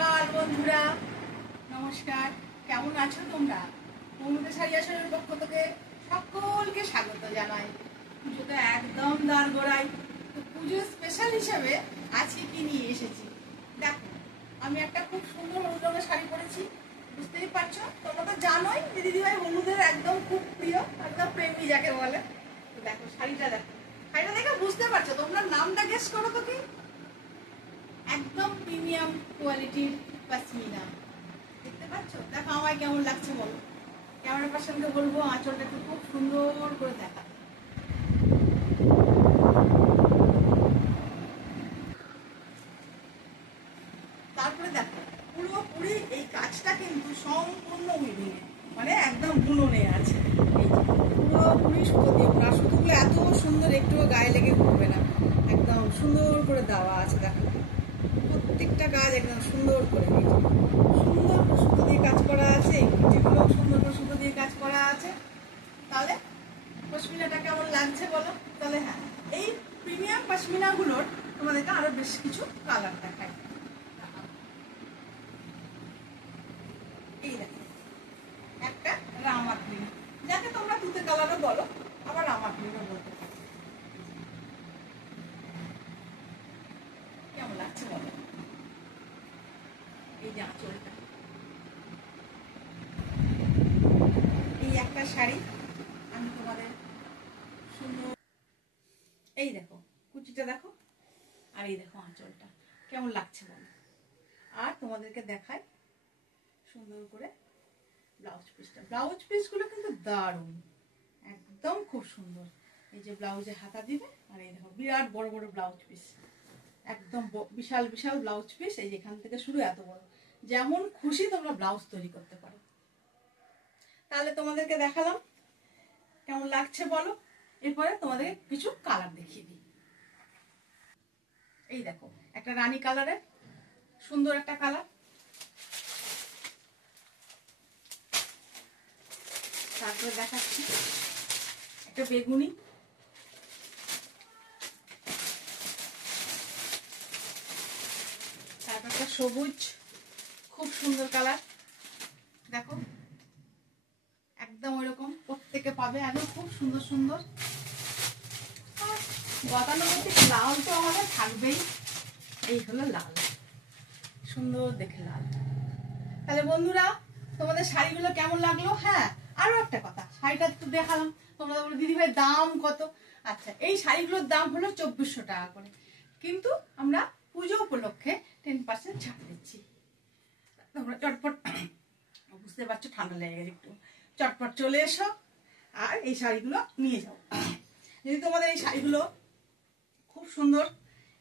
সকাল বন্ধুরা, নমস্কার। কেমন আছো তোমরা? মৌমিতা শাড়ি আসরের পক্ষ থেকে সকলকে স্বাগত জানাই। পুজোটা একদম দাঁড়গোড়ায়। তো পুজোর স্পেশাল হিসেবে আজকে কি নিয়ে এসেছি দেখো। আমি একটা খুব সুন্দর হলুদ রঙের শাড়ি পরেছি, বুঝতেই পারছো। তোমরা তো জানোই যে দিদিভাই হলুদের একদম খুব প্রিয়, একদম প্রেমী যাকে বলে। তো দেখো শাড়িটা দেখে বুঝতে পারছো। তোমরা নামটা গেস করো তো কি? একদম প্রিমিয়াম কোয়ালিটির পশমিনা। দেখতে পাচ্ছ? দেখো আমায় কেমন লাগছে বলো। ক্যামেরা পার্সনকে বলবো আঁচলটা একটু খুব সুন্দর করে দেখা। তারপরে দেখো পুরোপুরি এই কাজটা কিন্তু সম্পূর্ণ উইভিং, মানে একদম বুননে আছে। এই যে পুরোপুরি সুতো দিয়ে বোনা, সুতোগুলো এত সুন্দর, একটুও গায়ে লেগে ঘুরবে না, একদম সুন্দর করে দেওয়া আছে। দেখো প্রত্যেকটা কাজ একদম সুন্দর করে, সুন্দর সুতো দিয়ে কাজ করা আছে, যেগুলো সুন্দর করে সুতো দিয়ে কাজ করা আছে। তাহলে পশমিনাটা কেমন লাগছে বলো? তাহলে হ্যাঁ, এই প্রিমিয়াম পশমিনাগুলোর তোমাদেরকে আরো বেশ কিছু কালার দেখাই। এই দেখো একটা রামা গ্রিন, যাকে তোমরা তুতে কালারও বলো, আবার রামা গ্রিনও বলতে পারো। কেমন লাগছে বলো? এই যে আঁচলটা, এই একটা শাড়ি আমি তোমাদের সুন্দর, এই দেখো কুচিটা দেখো, আর এই দেখো আঁচলটা কেমন লাগছে বলো। আর তোমাদেরকে দেখাই সুন্দর করে ব্লাউজ পিসটা। ব্লাউজ পিসগুলো কিন্তু দারুণ, একদম খুব সুন্দর। এই যে ব্লাউজে হাতা দিবে, আর এই দেখো বিরাট বড় বড় ব্লাউজ পিস, একদম বিশাল বিশাল ব্লাউজ পিস। এই যেখান থেকে শুরু এত বড়, যেমন খুশি তোমরা ব্লাউজ তৈরি করতে পারো। তাহলে তোমাদেরকে দেখালাম, কেমন লাগছে বলো। এরপরে তোমাদের কিছু কালার দেখিয়ে দিই। এই দেখো একটা রানী কালারের সুন্দর একটা কালার, তারপরে দেখাচ্ছি একটা বেগুনি, তারপর একটা সবুজ, খুব সুন্দর কালার। দেখো একদম ওইরকম প্রত্যেকে পাবে, একদম খুব সুন্দর সুন্দর। গতানুগতিক লাল তো আমাদের থাকবেই। এই হলো লাল, সুন্দর দেখে লাল। তাহলে বন্ধুরা তোমাদের শাড়িগুলো কেমন লাগলো? হ্যাঁ, আরো একটা কথা, শাড়িটা একটু দেখালাম, তোমরা বলো দিদিভাই দাম কত? আচ্ছা, এই শাড়িগুলোর দাম হলো 2400 টাকা করে, কিন্তু আমরা পুজো উপলক্ষে 10% ছাড় দিচ্ছি। তোমরা চটপট, বুঝতে পারছো ঠান্ডা লেগে গেছে একটু, চটপট চলে এসো আর এই শাড়িগুলো নিয়ে যাও। যদি তোমাদের এই শাড়িগুলো খুব সুন্দর,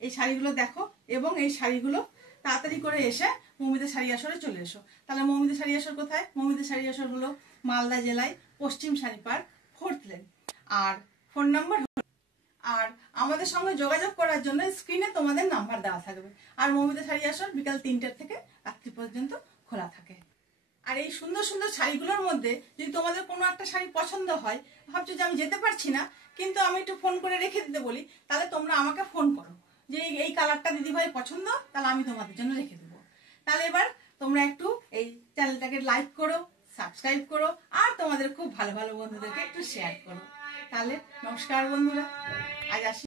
এই শাড়িগুলো দেখো, এবং এই শাড়িগুলো তাড়াতাড়ি করে এসে মৌমিতা শাড়ি আসরে চলে এসো। তাহলে মৌমিতা শাড়ি আসর কোথায়? মৌমিতা শাড়ি আসর হলো মালদা জেলায় পশ্চিম শাড়ি পার্ক 4th লেন। আর ফোন নাম্বার, আর আমাদের সঙ্গে যোগাযোগ করার জন্য স্ক্রিনে তোমাদের নাম্বার দেওয়া থাকবে। আর মৌমিতা শাড়ি আসর বিকাল 3টা থেকে রাত্রি পর্যন্ত খোলা থাকে। আর এই সুন্দর সুন্দর শাড়িগুলোর মধ্যে যদি তোমাদের কোনো একটা শাড়ি পছন্দ হয়, ভাবছো যে আমি যেতে পারছি না, কিন্তু আমি একটু ফোন করে রেখে দিতে বলি, তাহলে তোমরা আমাকে ফোন করো যে এই কালারটা দিদিভাই পছন্দ, তাহলে আমি তোমাদের জন্য রেখে দেবো। তাহলে এবার তোমরা একটু এই চ্যানেলটাকে লাইক করো, সাবস্ক্রাইব করো, আর তোমাদের খুব ভালো ভালো বন্ধুদেরকে একটু শেয়ার করো। তাহলে নমস্কার বন্ধুরা, আজ আসি।